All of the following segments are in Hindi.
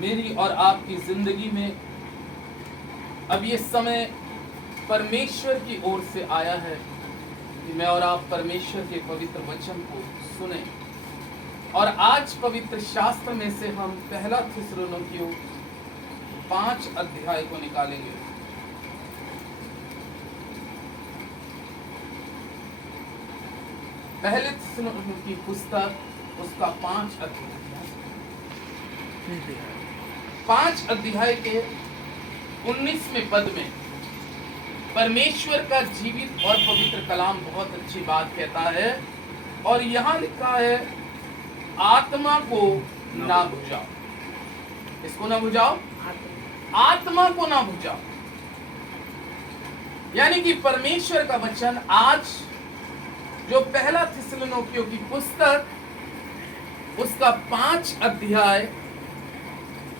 मेरी और आपकी जिंदगी में अब ये समय परमेश्वर की ओर से आया है कि मैं और आप परमेश्वर के पवित्र वचन को सुने। और आज पवित्र शास्त्र में से हम पहला थिस्सलुनीकियों 5 अध्याय को निकालेंगे। पहले थिस्सलुनीकियों की पुस्तक उसका 5 अध्याय के 19वें पद में परमेश्वर का जीवित और पवित्र कलाम बहुत अच्छी बात कहता है। और यहाँ लिखा है, आत्मा को ना बुझाओ। इसको ना बुझाओ, आत्मा को ना बुझाओ। यानी कि परमेश्वर का वचन आज जो पहला थिस्सलुनीकियों की पुस्तक उसका 5 अध्याय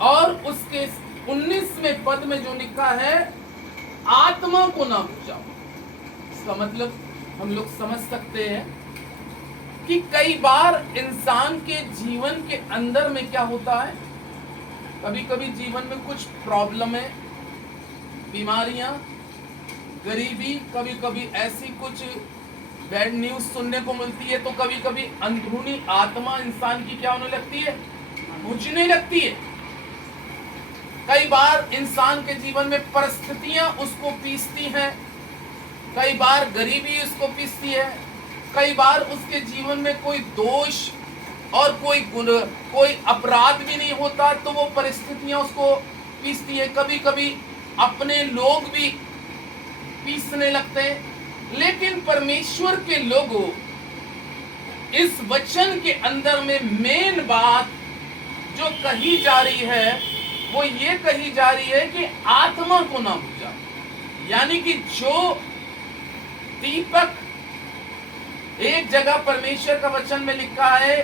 और उसके 19वें पद में जो लिखा है, आत्मा को ना बुझाओ। इसका मतलब हम लोग समझ सकते हैं कि कई बार इंसान के जीवन के अंदर में क्या होता है, कभी कभी जीवन में कुछ प्रॉब्लम है, बीमारियां, गरीबी, कभी कभी ऐसी कुछ बैड न्यूज सुनने को मिलती है, तो कभी कभी अंदरूनी आत्मा इंसान की क्या होने लगती है, बुझने लगती है। कई बार इंसान के जीवन में परिस्थितियां उसको पीसती हैं, कई बार गरीबी उसको पीसती है, कई बार उसके जीवन में कोई दोष और कोई अपराध भी नहीं होता, तो वो परिस्थितियां उसको पीसती है। कभी कभी अपने लोग भी पीसने लगते हैं। लेकिन परमेश्वर के लोगों, इस वचन के अंदर में मेन बात जो कही जा रही है वो ये कही जा रही है कि आत्मा को ना बुझाओ। यानी कि जो दीपक, एक जगह परमेश्वर का वचन में लिखा है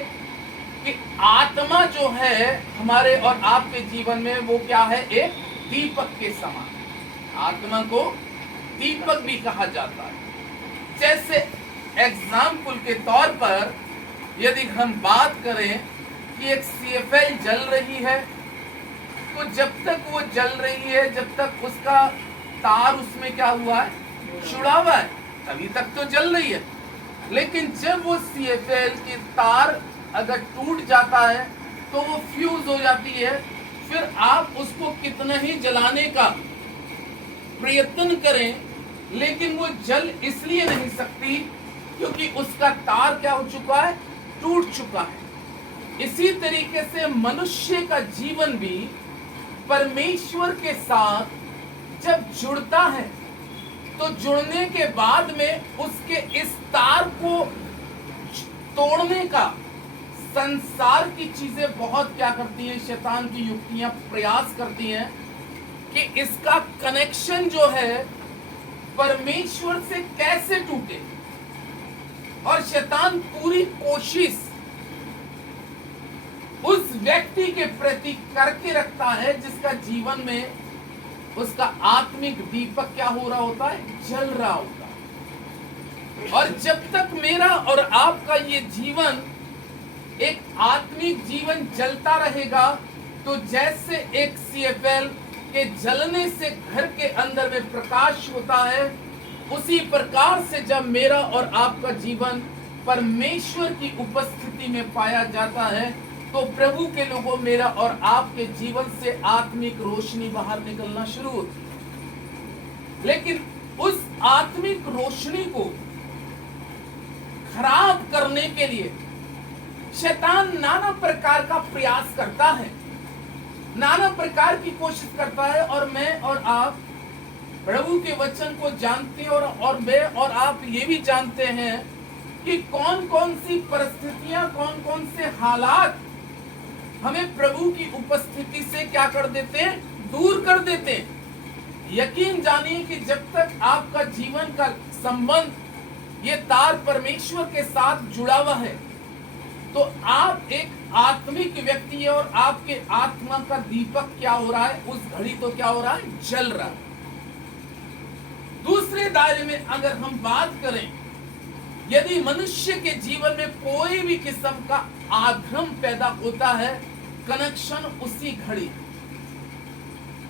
कि आत्मा जो है हमारे और आपके जीवन में वो क्या है, एक दीपक के समान। आत्मा को दीपक भी कहा जाता है। जैसे एग्जाम्पल के तौर पर यदि हम बात करें कि एक CFL जल रही है, तो जब तक वो जल रही है, जब तक उसका तार उसमें क्या हुआ है, जुड़ा हुआ है, तभी तक तो जल रही है। लेकिन जब वो CFL की तार अगर टूट जाता है तो वो फ्यूज हो जाती है। फिर आप उसको कितना ही जलाने का प्रयत्न करें, लेकिन वो जल इसलिए नहीं सकती क्योंकि उसका तार क्या हो चुका है, टूट चुका है। इसी तरीके से मनुष्य का जीवन भी परमेश्वर के साथ जब जुड़ता है, तो जुड़ने के बाद में उसके इस तार को तोड़ने का संसार की चीजें बहुत क्या करती हैं, शैतान की युक्तियां प्रयास करती हैं कि इसका कनेक्शन जो है परमेश्वर से कैसे टूटे। और शैतान पूरी कोशिश उस व्यक्ति के प्रति करके रखता है जिसका जीवन में उसका आत्मिक दीपक क्या हो रहा होता है, जल रहा होता है। और जब तक मेरा और आपका ये जीवन एक आत्मिक जीवन जलता रहेगा, तो जैसे एक CFL के जलने से घर के अंदर में प्रकाश होता है, उसी प्रकार से जब मेरा और आपका जीवन परमेश्वर की उपस्थिति में पाया जाता है, तो प्रभु के लोगों, मेरा और आपके जीवन से आत्मिक रोशनी बाहर निकलना शुरू होती है। लेकिन उस आत्मिक रोशनी को खराब करने के लिए शैतान नाना प्रकार का प्रयास करता है, नाना प्रकार की कोशिश करता है। और मैं और आप प्रभु के वचन को जानते हैं, और मैं और आप ये भी जानते हैं कि कौन कौन सी परिस्थितियां, कौन कौन से हालात हमें प्रभु की उपस्थिति से क्या कर देते हैं, दूर कर देते हैं। यकीन जानिए कि जब तक आपका जीवन का संबंध, ये तार परमेश्वर के साथ जुड़ा हुआ है, तो आप एक आत्मिक व्यक्ति है और आपके आत्मा का दीपक क्या हो रहा है, उस घड़ी तो क्या हो रहा है, जल रहा है। दूसरे दायरे में अगर हम बात करें, यदि मनुष्य के जीवन में कोई भी किस्म का आधर्म पैदा होता है, कनेक्शन उसी घड़ी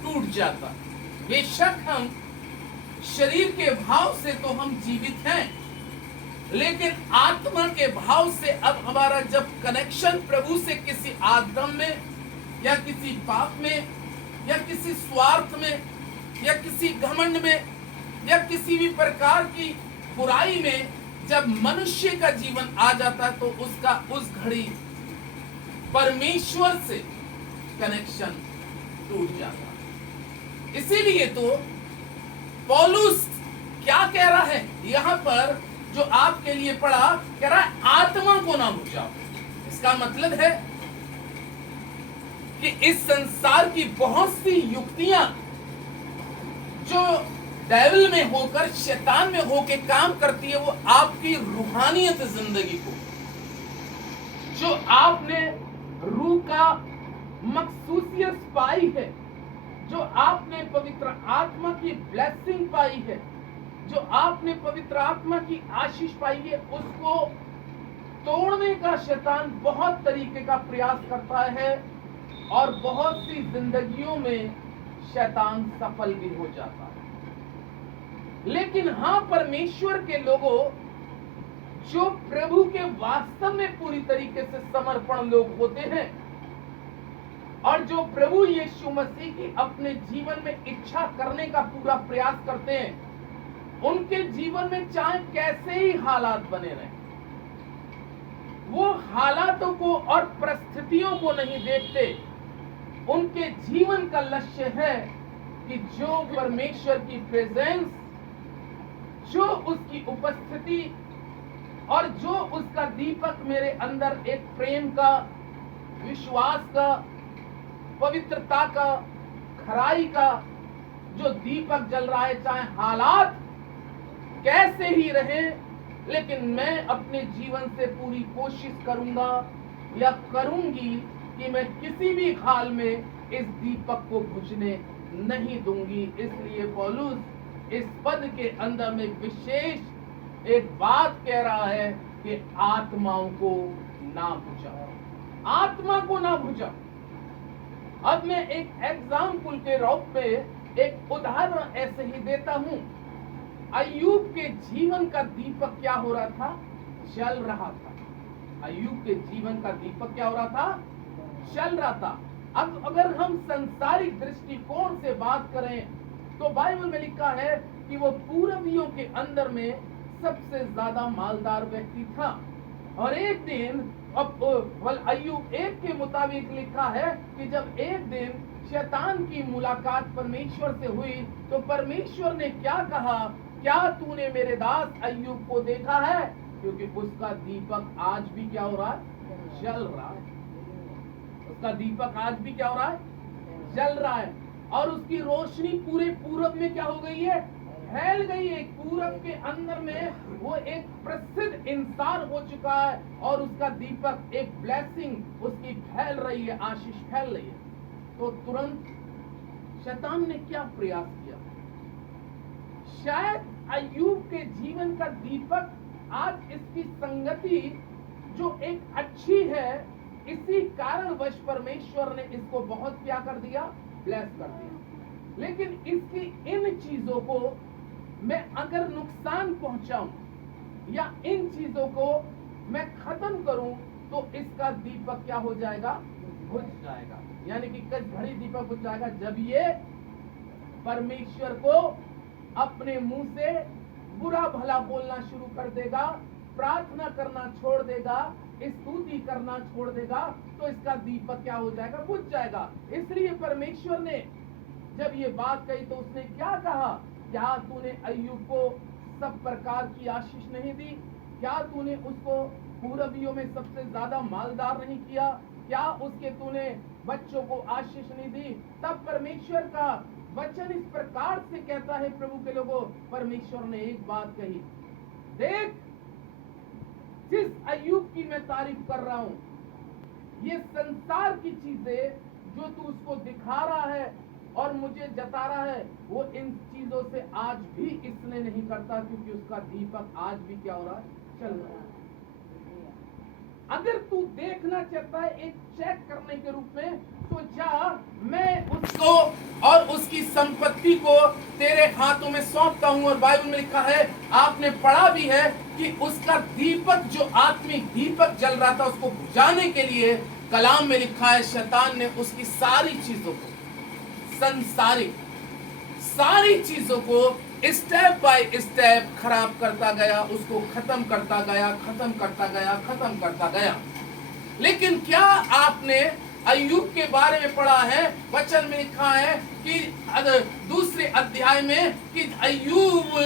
टूट जाता। बेशक हम शरीर के भाव से तो हम जीवित हैं, लेकिन आत्मा के भाव से अब हमारा जब कनेक्शन प्रभु से किसी आदम में या किसी पाप में या किसी स्वार्थ में या किसी घमंड में या किसी भी प्रकार की बुराई में जब मनुष्य का जीवन आ जाता है, तो उसका उस घड़ी परमेश्वर से कनेक्शन टूट जाता। इसीलिए तो पौलुस क्या कह रहा है यहां पर, जो आपके लिए पढ़ा, कह रहा है आत्मा को ना बुझाओ। इसका मतलब है कि इस संसार की बहुत सी युक्तियां जो डेविल में होकर, शैतान में होकर काम करती है, वो आपकी रूहानियत जिंदगी को, जो आपने रूह का मखसूसियत पाई है, जो आपने पवित्र आत्मा की ब्लेसिंग पाई है, जो आपने पवित्र आत्मा की आशीष पाई है, उसको तोड़ने का शैतान बहुत तरीके का प्रयास करता है और बहुत सी जिंदगियों में शैतान सफल भी हो जाता है। लेकिन हाँ, परमेश्वर के लोगों, जो प्रभु के वास्तव में पूरी तरीके से समर्पण लोग होते हैं और जो प्रभु यीशु मसीह की अपने जीवन में इच्छा करने का पूरा प्रयास करते हैं, उनके जीवन में चाहे कैसे ही हालात बने रहें, वो हालातों को और परिस्थितियों को नहीं देखते। उनके जीवन का लक्ष्य है कि जो परमेश्वर की प्रेजेंस, जो उसकी उपस्थिति और जो उसका दीपक मेरे अंदर एक प्रेम का, विश्वास का, पवित्रता का, खराई का जो दीपक जल रहा है, चाहे हालात कैसे ही रहे, लेकिन मैं अपने जीवन से पूरी कोशिश करूंगा या करूंगी कि मैं किसी भी हाल में इस दीपक को बुझने नहीं दूंगी। इसलिए पौलुस इस पद के अंदर में विशेष एक बात कह रहा है कि आत्माओं को ना बुझाओ, आत्मा को ना बुझाओ। अब मैं एक एग्जाम्पल के रूप में एक उदाहरण ऐसे ही देता हूं। अय्यूब के जीवन का दीपक क्या हो रहा था? जल रहा था। अय्यूब के जीवन का दीपक क्या हो रहा था? जल रहा था। अब अगर हम संसारिक दृष्टिकोण से बात करें तो बाइबल में लिखा है कि वो पूर्वियों के अंदर में सबसे ज्यादा मालदार व्यक्ति था। और एक दिन, अब अय्यूब 1 के मुताबिक लिखा है कि जब एक दिन शैतान की मुलाकात परमेश्वर से हुई तो परमेश्वर ने क्या कहा, क्या तूने मेरे दास अय्यूब को देखा है? क्योंकि उसका दीपक आज भी क्या हो रहा है? जल रहा है। उसका दीपक आज भी क्या हो रहा है? जल रहा है। और उसकी रोशनी पूरे पूरब में क्या हो गई है? फैल गई है। पूरब के अंदर में वो एक प्रसिद्ध इंसान हो चुका है और उसका दीपक, एक ब्लेसिंग उसकी फैल रही है, आशीष फैल रही है। तो तुरंत शैतान ने क्या प्रयास किया? शायद अय्यूब के जीवन का दीपक, आज इसकी संगति जो एक अच्छी है, इसी कारणवश परमेश्वर ने इसको बहुत क्या कर दिया? ब्लेस कर दिया। लेकिन इसकी इन चीजों को मैं अगर नुकसान पहुंचाऊं या इन चीजों को मैं खत्म करूं तो इसका दीपक क्या हो जाएगा? बुझ जाएगा। यानी कि किस घड़ी दीपक बुझ जाएगा? जब ये परमेश्वर को अपने मुंह से बुरा भला बोलना शुरू कर देगा, प्रार्थना करना छोड़ देगा, स्तुति करना छोड़ देगा, तो इसका दीपक क्या हो जाएगा? बुझ जाएगा। इसलिए परमेश्वर ने जब ये बात कही तो उसने क्या कहा? क्या तूने अय्यूब को सब प्रकार की आशीष नहीं दी? क्या तूने उसको पूर्वियों में सबसे ज्यादा मालदार नहीं किया? क्या उसके तूने बच्चों को आशीष नहीं दी? तब परमेश्वर का वचन इस प्रकार से कहता है, प्रभु के लोगों, परमेश्वर ने एक बात कही, देख, जिस अय्यूब की मैं तारीफ कर रहा हूं, ये संसार की चीजें जो तू उसको दिखा रहा है और मुझे जता रहा है, वो इन चीजों से आज भी इसने नहीं करता, क्योंकि उसका दीपक आज भी क्या हो रहा है? चल रहा है। अगर तू देखना चाहता है एक चेक करने के रूप में, तो जा, मैं उसको और उसकी संपत्ति को तेरे हाथों में सौंपता हूं। और बाइबल में लिखा है, आपने पढ़ा भी है कि उसका दीपक, जो आत्मिक दीपक जल रहा था, उसको बुझाने के लिए कलाम में लिखा है शैतान ने उसकी सारी चीजों को, संसारिक सारी चीजों को स्टेप बाय स्टेप खराब करता गया, उसको खत्म करता गया, खत्म करता गया, खत्म करता गया। लेकिन क्या आपने अय्यूब के बारे में पढ़ा है? वचन में लिखा है कि दूसरे अध्याय में कि अय्यूब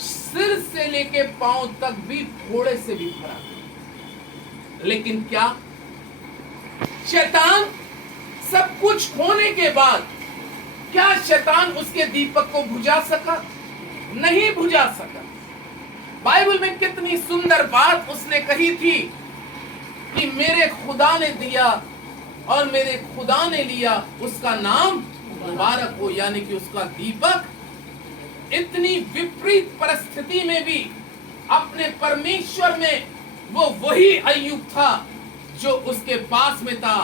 सिर से लेके पांव तक भी घोड़े से भी भरा। लेकिन क्या शैतान सब कुछ होने के बाद, क्या शैतान उसके दीपक को बुझा सका? नहीं बुझा सका। बाइबल में कितनी सुंदर बात उसने कही थी कि मेरे खुदा ने दिया और मेरे खुदा ने लिया, उसका नाम मुबारक हो। यानी कि उसका दीपक इतनी विपरीत परिस्थिति में भी अपने परमेश्वर में वो वही अय्यूब था जो उसके पास में था।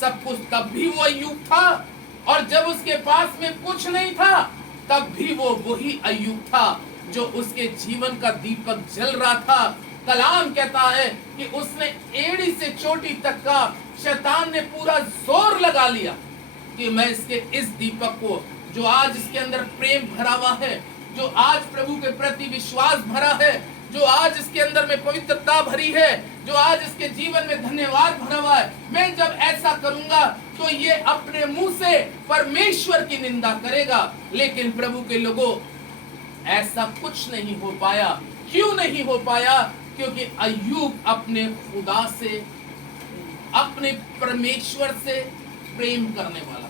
सब कुछ तब भी वो अय्यूब था, और जब उसके पास में कुछ नहीं था तब भी वो वही अय्यूब था जो उसके जीवन का दीपक जल रहा था। कलाम कहता है कि उसने एड़ी से चोटी तक का शैतान ने पूरा जोर लगा लिया कि मैं इसके इस दीपक को, जो आज इसके अंदर प्रेम भरा हुआ है, जो आज प्रभु के प्रति विश्वास भरा है, जो आज इसके अंदर में पवित्रता भरी है, जो आज इसके जीवन में धन्यवाद भरा हुआ है, मैं जब ऐसा करूंगा तो ये अपने मुंह से परमेश्वर की निंदा करेगा। लेकिन प्रभु के लोगों, ऐसा कुछ नहीं हो पाया। क्यों नहीं हो पाया? क्योंकि अय्यूब अपने खुदा से, अपने परमेश्वर से प्रेम करने वाला,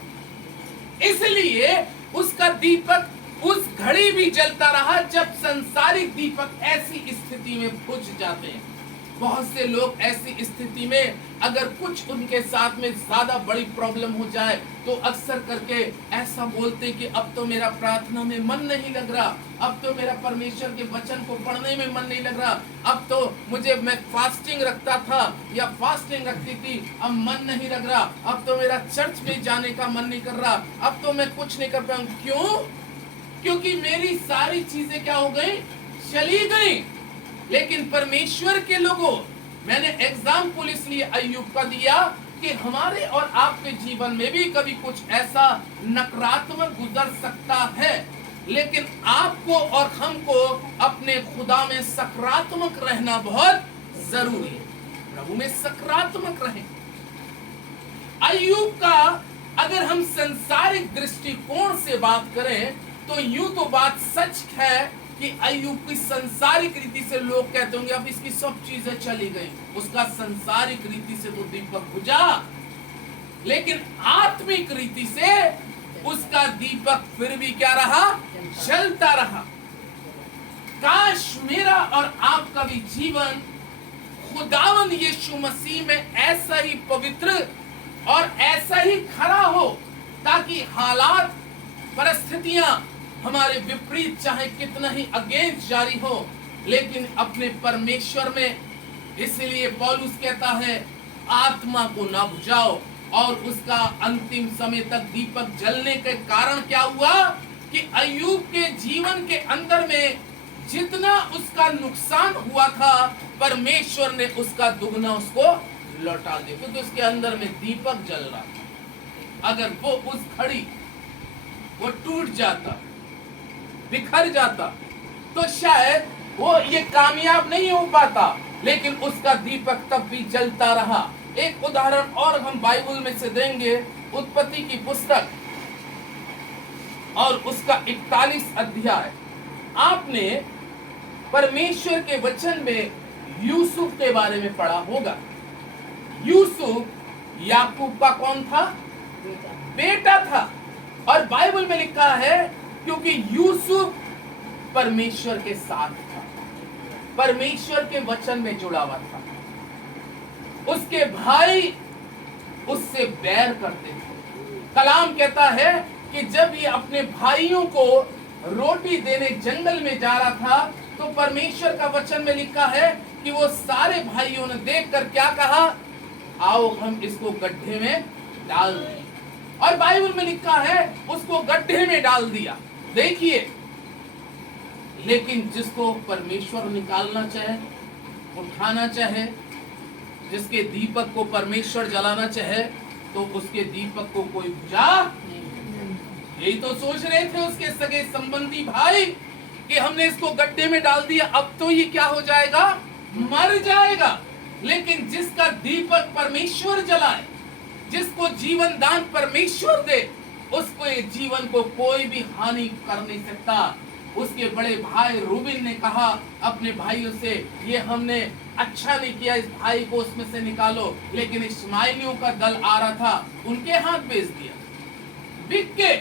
इसलिए उसका दीपक उस घड़ी भी जलता रहा जब संसारिक दीपक ऐसी स्थिति में बुझ जाते हैं। बहुत से लोग ऐसी स्थिति में अगर कुछ उनके साथ में ज्यादा बड़ी प्रॉब्लम हो जाए तो अक्सर करके ऐसा बोलते कि अब तो मेरा प्रार्थना में मन नहीं लग रहा, अब तो मेरा परमेश्वर के वचन को पढ़ने में मन नहीं लग रहा, अब तो मैं फास्टिंग रखता था या फास्टिंग रखती थी, अब मन नहीं लग रहा, अब तो मेरा चर्च में जाने का मन नहीं कर रहा, अब तो मैं कुछ नहीं कर पाऊँ। क्यों? क्योंकि मेरी सारी चीजें क्या हो गई? चली गई। लेकिन परमेश्वर के लोगों, मैंने एग्जाम्पल इसलिए अय्यूब का दिया कि हमारे और आपके जीवन में भी कभी कुछ ऐसा नकारात्मक गुजर सकता है, लेकिन आपको और हमको अपने खुदा में सकारात्मक रहना बहुत जरूरी है। प्रभु में सकारात्मक रहें। अय्यूब का अगर हम संसारिक दृष्टिकोण से बात करें तो यूं तो बात सच है कि अय्यूब की संसारिक रीति से लोग कहते होंगे अब इसकी सब चीजें चली गई, उसका संसारिक रीति से तो दीपक बुझा, लेकिन आत्मिक रीति से उसका दीपक फिर भी क्या रहा? जलता रहा। काश मेरा और आपका भी जीवन खुदावंद यीशु मसीह में ऐसा ही पवित्र और ऐसा ही खरा हो, ताकि हालात, परिस्थितियां हमारे विपरीत चाहे कितना ही अगेंस्ट जारी हो, लेकिन अपने परमेश्वर में, इसलिए पौलुस कहता है आत्मा को ना बुझाओ। और उसका अंतिम समय तक दीपक जलने के कारण क्या हुआ कि अय्यूब के जीवन के अंदर में जितना उसका नुकसान हुआ था, परमेश्वर ने उसका दुगना उसको लौटा दिया, क्योंकि उसके अंदर में दीपक जल रहा था। अगर वो उस घड़ी वो टूट जाता, बिखर जाता, तो शायद वो ये कामयाब नहीं हो पाता, लेकिन उसका दीपक तब भी जलता रहा। एक उदाहरण और हम बाइबल में से देंगे, उत्पत्ति की पुस्तक और उसका 41 अध्याय। आपने परमेश्वर के वचन में यूसुफ के बारे में पढ़ा होगा। यूसुफ याकूब का कौन था? बेटा था। और बाइबल में लिखा है क्योंकि यूसुफ परमेश्वर के साथ था, परमेश्वर के वचन में जुड़ा हुआ था, उसके भाई उससे बैर करते थे। कलाम कहता है कि जब ये अपने भाइयों को रोटी देने जंगल में जा रहा था तो परमेश्वर का वचन में लिखा है कि वो सारे भाइयों ने देखकर क्या कहा? आओ हम इसको गड्ढे में डाल दी। और बाइबल में लिखा है उसको गड्ढे में डाल दिया। देखिए, लेकिन जिसको परमेश्वर निकालना चाहे, उठाना चाहे, जिसके दीपक को परमेश्वर जलाना चाहे, तो उसके दीपक को कोई बुझा नहीं। यही तो सोच रहे थे उसके सगे संबंधी भाई कि हमने इसको गड्ढे में डाल दिया, अब तो ये क्या हो जाएगा, मर जाएगा। लेकिन जिसका दीपक परमेश्वर जलाए, जिसको जीवन दान परमेश्वर दे, उसको ये जीवन को कोई भी हानि कर नहीं सकता। उसके बड़े भाई रूबिन ने कहा अपने भाइयों से, ये हमने अच्छा नहीं किया, इस भाई को उसमें से निकालो। लेकिन इस्माइलियों का दल आ रहा था, उनके हाथ भेज दिया, बिक के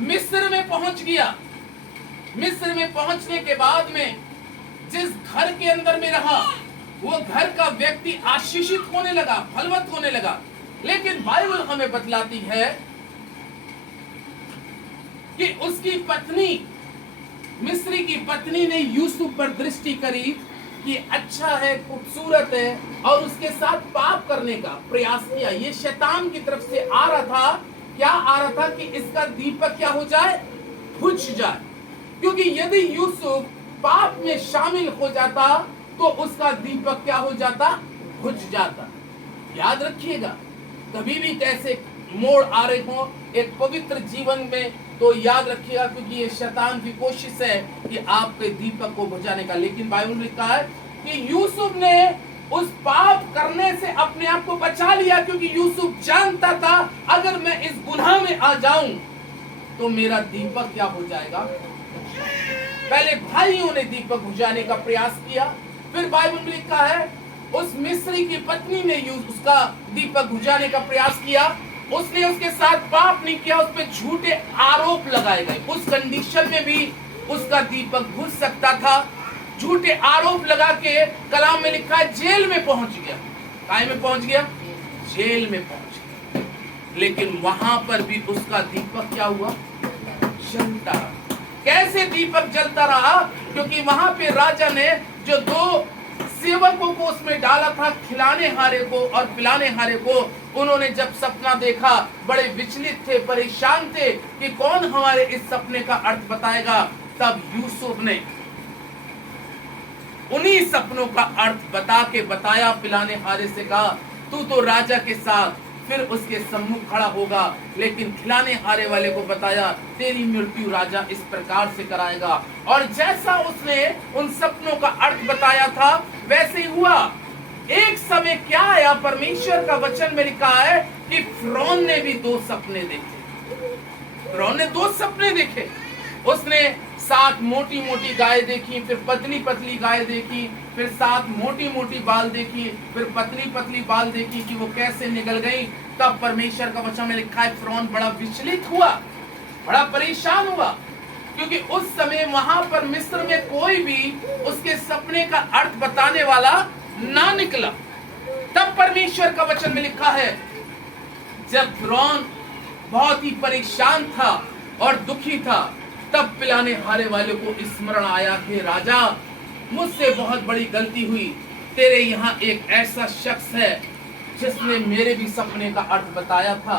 मिस्र में पहुंच गया। मिस्र में पहुंचने के बाद में जिस घर के अंदर में रहा, वो घर का व्यक्ति आशीषित होने लगा, फलवत होने लगा। लेकिन बाइबल हमें बतलाती है कि उसकी पत्नी, मिस्री की पत्नी ने यूसुफ पर दृष्टि करी कि अच्छा है, खूबसूरत है, और उसके साथ पाप करने का प्रयास किया। ये शैतान की तरफ से आ रहा था। क्या आ रहा था कि इसका दीपक क्या हो जाए, बुझ जाए। क्योंकि यदि यूसुफ पाप में शामिल हो जाता तो उसका दीपक क्या हो जाता, बुझ जाता। याद रखिएगा, कभी भी कैसे मोड़ आ रहे हो एक पवित्र जीवन में, तो याद रखिएगा, क्योंकि ये शैतान की कोशिश है कि आपके दीपक को बुझाने का। लेकिन बाइबल में लिखा है कि यूसुफ ने उस पाप करने से अपने आप को बचा लिया, क्योंकि यूसुफ जानता था अगर मैं इस गुनाह में आ जाऊं तो मेरा दीपक क्या हो जाएगा। पहले भाइयों ने दीपक बुझाने का प्रयास किया, फिर बाइबल में लिखा है उस मिस्री की पत्नी ने उसका दीपक बुझाने का प्रयास किया। उसने उसके साथ पाप नहीं किया, उस पर झूठे आरोप लगाए गए। उस कंडीशन में भी उसका दीपक बुझ सकता था। झूठे आरोप लगा के, कलाम में लिखा है, जेल में पहुंच गया। काय में पहुंच गया, जेल में पहुंच गया। लेकिन वहां पर भी उसका दीपक क्या हुआ, जलता रहा। कैसे दीपक जलता रहा, क्योंकि वहां पे राजा ने जो 2 सेवकों को उसमें डाला था, खिलाने हारे को और पिलाने हारे को, उन्होंने जब सपना देखा बड़े विचलित थे, परेशान थे कि कौन हमारे इस सपने का अर्थ बताएगा। तब यूसुफ ने उन्हीं सपनों का अर्थ बताया, पिलाने हारे से कहा तू तो राजा के साथ फिर उसके सम्मुख खड़ा होगा, लेकिन खिलाने हारे वाले को बताया तेरी मृत्यु राजा इस प्रकार से कराएगा। और जैसा उसने उन सपनों का अर्थ बताया था वैसे ही हुआ। एक समय क्या आया, परमेश्वर का वचन में लिखा है कि फिरौन ने भी 2 सपने देखे। फिरौन ने 2 सपने देखे। उसने 7 मोटी मोटी गाय देखी, फिर पतली पतली गाय देखी, फिर 7 मोटी मोटी बाल देखी, फिर पतली पतली बाल देखी कि वो कैसे निकल गई। तब परमेश्वर का वचन में लिखा है फिरौन बड़ा विचलित हुआ, बड़ा परेशान हुआ, क्योंकि उस समय वहां पर मिस्र में कोई भी उसके सपने का अर्थ बताने वाला ना निकला। तब परमेश्वर का वचन में लिखा है जब फिरौन बहुत ही परेशान था और दुखी था, तब पिलाने हारे वाले को स्मरण आया कि राजा मुझसे बहुत बड़ी गलती हुई, तेरे यहाँ एक ऐसा शख्स है जिसने मेरे भी सपने का अर्थ बताया था।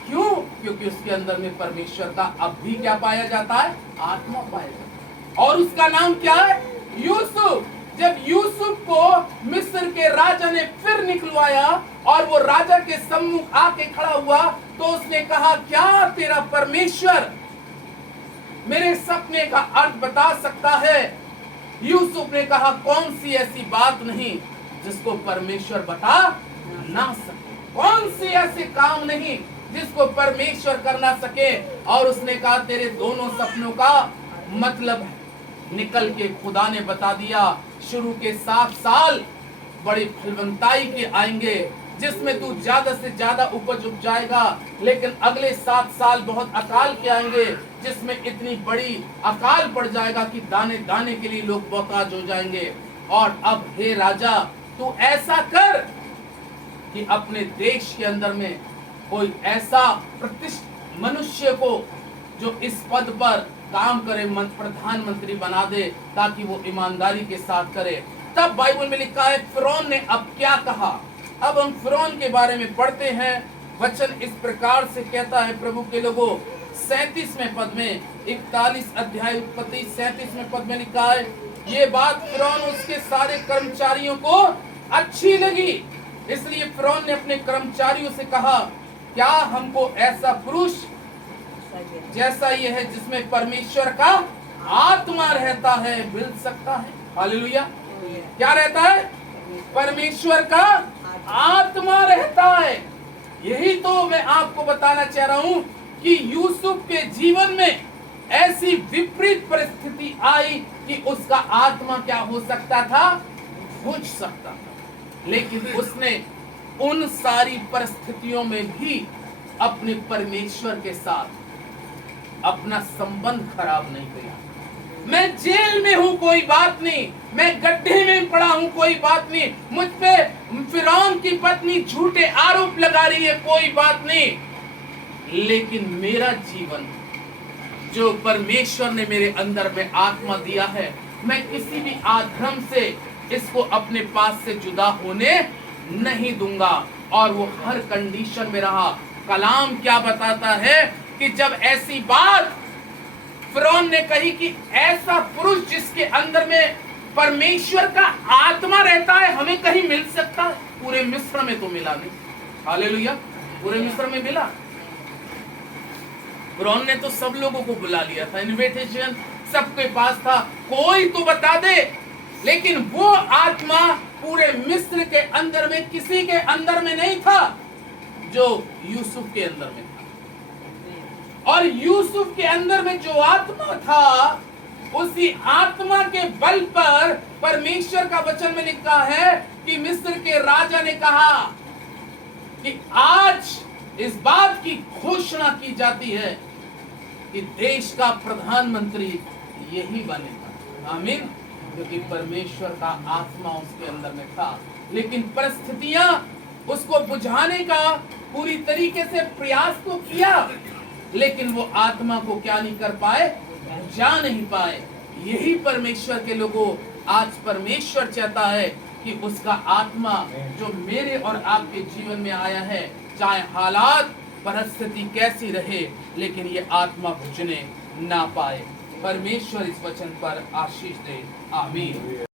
क्यों? क्योंकि उसके अंदर में परमेश्वर का अब भी क्या पाया जाता है, आत्मा पाया जाता है। और उसका नाम क्या है, यूसुफ। जब यूसुफ को मिस्र के राजा ने फिर निकलवाया और वो राजा के सम्मुख आके खड़ा हुआ, तो उसने कहा क्या तेरा परमेश्वर मेरे सपने का अर्थ बता सकता है? यूसुफ ने कहा कौन सी ऐसी बात नहीं जिसको परमेश्वर बता ना सके, कौन सी ऐसे काम नहीं जिसको परमेश्वर कर ना सके। और उसने कहा तेरे दोनों सपनों का मतलब निकल के खुदा ने बता दिया। शुरू के 7 साल बड़ी फलवंताई के आएंगे, जिसमें तू ज्यादा से ज्यादा उपज उपजाएगा, लेकिन अगले 7 साल बहुत अकाल के आएंगे, जिसमें इतनी बड़ी अकाल पड़ जाएगा कि दाने दाने के लिए लोग मोहताज हो जाएंगे। और अब हे राजा तू ऐसा कर कि अपने देश के अंदर में कोई ऐसा प्रतिष्ठित मनुष्य को जो इस पद पर काम करे, प्रधानमंत्री बना दे, ताकि वो ईमानदारी के साथ करे। तब बाइबल में लिखा है फिरौन ने अब क्या कहा। अब हम फिरौन के बारे में पढ़ते हैं वचन इस प्रकार से कहता है, प्रभु के लोगों, 37वें पद में, 41 अध्याय उत्पत्ति 37वें पद में लिखा है, ये बात फिरौन उसके सारे कर्मचारियों को अच्छी लगी, इसलिए फिरौन ने अपने कर्मचारियों से कहा, क्या हमको ऐसा पुरुष जैसा ये है जिसमें परमेश्वर का आत्मा रहता है मिल सकता है? हालेलुया। क्या रहता है? परमेश्वर का आत्मा रहता है। यही तो मैं आपको बताना चाह रहा हूं कि यूसुफ के जीवन में ऐसी विपरीत परिस्थिति आई कि उसका आत्मा क्या हो सकता था? बुझ सकता था, लेकिन उसने उन सारी परिस्थितियों में भी अपने परमेश्वर के साथ अपना संबंध खराब नहीं किया। मैं जेल में हूं, कोई बात नहीं, मैं गड्ढे में पड़ा हूं, कोई बात नहीं, मुझ पे फिरौन की पत्नी झूठे आरोप लगा रही है, कोई बात नहीं, लेकिन मेरा जीवन जो परमेश्वर ने मेरे अंदर में आत्मा दिया है, मैं किसी भी आधर्म से इसको अपने पास से जुदा होने नहीं दूंगा। और वो हर कंडीशन में रहा। कलाम क्या बताता है कि जब ऐसी बात फिरौन ने कही कि ऐसा पुरुष जिसके अंदर में परमेश्वर का आत्मा रहता है हमें कहीं मिल सकता है? पूरे मिस्र में तो मिला नहीं। हालेलुया। पूरे मिस्र में मिला? फिरौन ने तो सब लोगों को बुला लिया था, इनविटेशन सबके पास था, कोई तो बता दे, लेकिन वो आत्मा पूरे मिस्र के अंदर में किसी के अंदर में नहीं था जो यूसुफ के अंदर में था। और यूसुफ के अंदर में जो आत्मा था, उसी आत्मा के बल पर परमेश्वर का वचन में लिखा है कि मिस्र के राजा ने कहा कि आज इस बात की घोषणा की जाती है कि देश का प्रधानमंत्री यही बनेगा। आमीन। क्योंकि परमेश्वर का आत्मा उसके अंदर में था। लेकिन परिस्थितियां उसको बुझाने का पूरी तरीके से प्रयास तो किया, लेकिन वो आत्मा को क्या नहीं कर पाए? बुझा नहीं पाए। यही परमेश्वर के लोगों, आज परमेश्वर चाहता है कि उसका आत्मा जो मेरे और आपके जीवन में आया है, चाहे हालात परिस्थिति कैसी रहे, लेकिन ये आत्मा बुझने ना पाए। परमेश्वर इस वचन पर आशीष दे। आमीन।